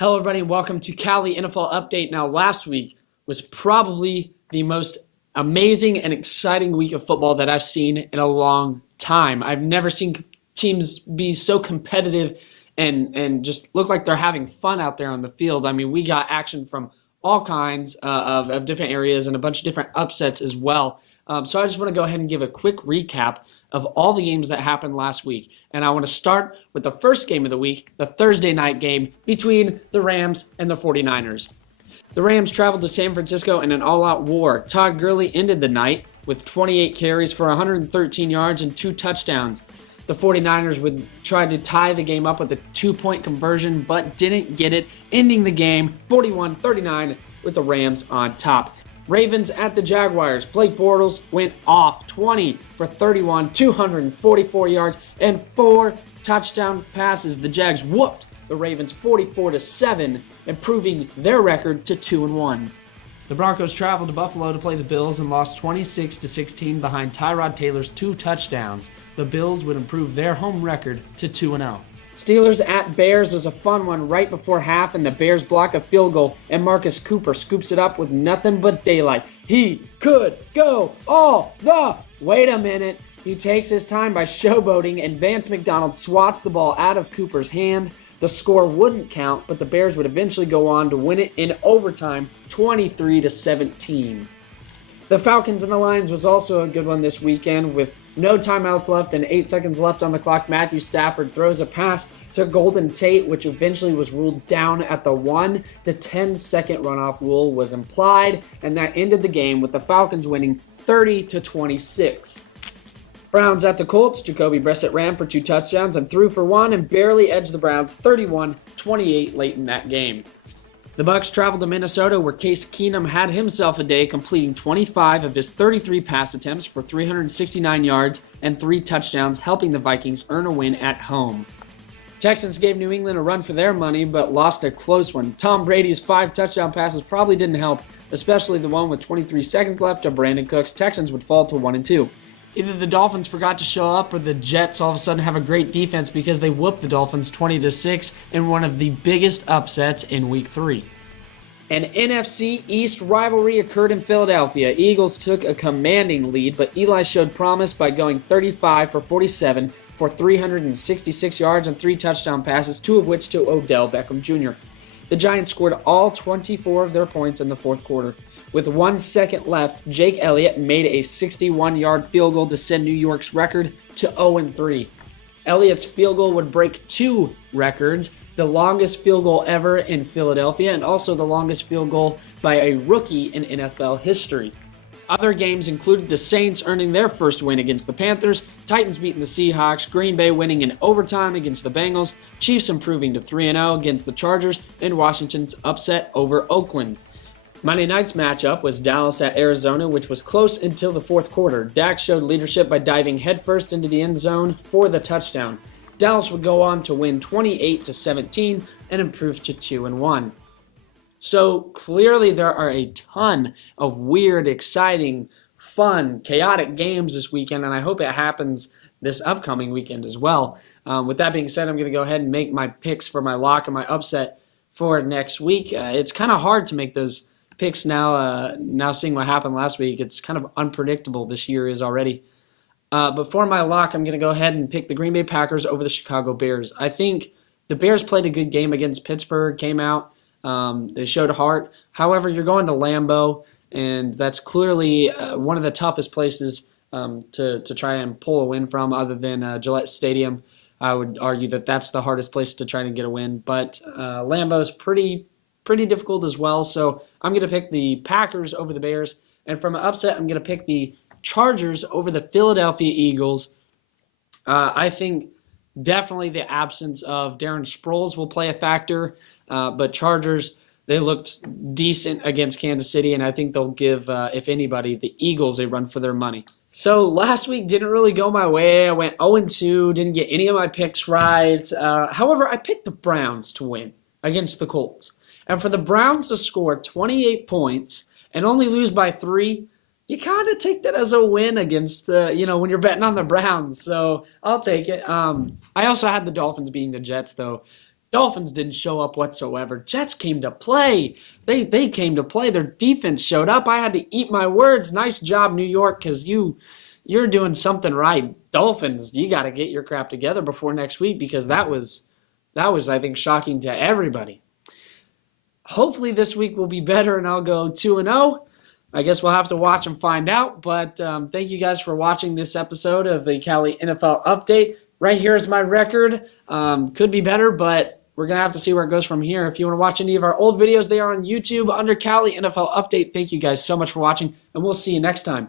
Hello, everybody, and welcome to Cowley NFL Update. Now, last week was probably the most amazing and exciting week of football that I've seen in a long time. I've never seen teams be so competitive and just look like they're having fun out there on the field. I mean, we got action from all kinds of different areas and a bunch of different upsets as well. So I just want to go ahead and give a quick recap of all the games that happened last week. And I want to start with the first game of the week, the Thursday night game between the Rams and the 49ers. The Rams traveled to San Francisco in an all-out war. Todd Gurley ended the night with 28 carries for 113 yards and 2 touchdowns. The 49ers would try to tie the game up with a 2-point conversion, but didn't get it, ending the game 41-39 with the Rams on top. Ravens at the Jaguars. Blake Bortles went off 20 for 31, 244 yards, and 4 touchdown passes. The Jags whooped the Ravens 44-7, improving their record to 2-1. The Broncos traveled to Buffalo to play the Bills and lost 26-16 behind Tyrod Taylor's 2 touchdowns. The Bills would improve their home record to 2-0. Steelers at Bears was a fun one right before half, and the Bears block a field goal, and Marcus Cooper scoops it up with nothing but daylight. He could go all the... Wait a minute. He takes his time by showboating, and Vance McDonald swats the ball out of Cooper's hand. The score wouldn't count, but the Bears would eventually go on to win it in overtime, 23-17. The Falcons and the Lions was also a good one this weekend. With no timeouts left and 8 seconds left on the clock, Matthew Stafford throws a pass to Golden Tate, which eventually was ruled down at the 1. The 10-second runoff rule was implied, and that ended the game with the Falcons winning 30-26. Browns at the Colts. Jacoby Brissett ran for 2 touchdowns and threw for 1 and barely edged the Browns 31-28 late in that game. The Bucs traveled to Minnesota, where Case Keenum had himself a day, completing 25 of his 33 pass attempts for 369 yards and 3 touchdowns, helping the Vikings earn a win at home. Texans gave New England a run for their money, but lost a close one. Tom Brady's 5 touchdown passes probably didn't help, especially the one with 23 seconds left to Brandon Cooks. Texans would fall to 1-2. Either the Dolphins forgot to show up, or the Jets all of a sudden have a great defense because they whooped the Dolphins 20-6 in one of the biggest upsets in Week 3. An NFC East rivalry occurred in Philadelphia. Eagles took a commanding lead, but Eli showed promise by going 35 for 47 for 366 yards and 3 touchdown passes, 2 of which to Odell Beckham Jr. The Giants scored all 24 of their points in the fourth quarter. With 1 second left, Jake Elliott made a 61-yard field goal to send New York's record to 0-3. Elliott's field goal would break 2 records, the longest field goal ever in Philadelphia and also the longest field goal by a rookie in NFL history. Other games included the Saints earning their first win against the Panthers, Titans beating the Seahawks, Green Bay winning in overtime against the Bengals, Chiefs improving to 3-0 against the Chargers, and Washington's upset over Oakland. Monday night's matchup was Dallas at Arizona, which was close until the fourth quarter. Dak showed leadership by diving headfirst into the end zone for the touchdown. Dallas would go on to win 28-17 and improve to 2-1. So clearly there are a ton of weird, exciting, fun, chaotic games this weekend, and I hope it happens this upcoming weekend as well. With that being said, I'm going to go ahead and make my picks for my lock and my upset for next week. It's kind of hard to make those picks now. Now seeing what happened last week, it's kind of unpredictable this year is already. But for my lock, I'm going to go ahead and pick the Green Bay Packers over the Chicago Bears. I think the Bears played a good game against Pittsburgh, came out, they showed heart. However, you're going to Lambeau, and that's clearly one of the toughest places to try and pull a win from other than Gillette Stadium. I would argue that that's the hardest place to try and get a win. But Lambeau is pretty difficult as well, so I'm going to pick the Packers over the Bears. And from an upset, I'm going to pick the Chargers over the Philadelphia Eagles. I think definitely the absence of Darren Sproles will play a factor, but Chargers, they looked decent against Kansas City, and I think they'll give, if anybody, the Eagles a run for their money. So last week didn't really go my way. I went 0-2, didn't get any of my picks right. However, I picked the Browns to win against the Colts. And for the Browns to score 28 points and only lose by 3, you kind of take that as a win against, when you're betting on the Browns. So I'll take it. I also had the Dolphins beating the Jets, though. Dolphins didn't show up whatsoever. Jets came to play. They came to play. Their defense showed up. I had to eat my words. Nice job, New York, because you're doing something right. Dolphins, you got to get your crap together before next week because that was I think shocking to everybody. Hopefully this week will be better and I'll go 2-0. I guess we'll have to watch and find out. But thank you guys for watching this episode of the Cowley NFL Update. Right here is my record. Could be better, but we're going to have to see where it goes from here. If you want to watch any of our old videos, they are on YouTube under Cowley NFL Update. Thank you guys so much for watching, and we'll see you next time.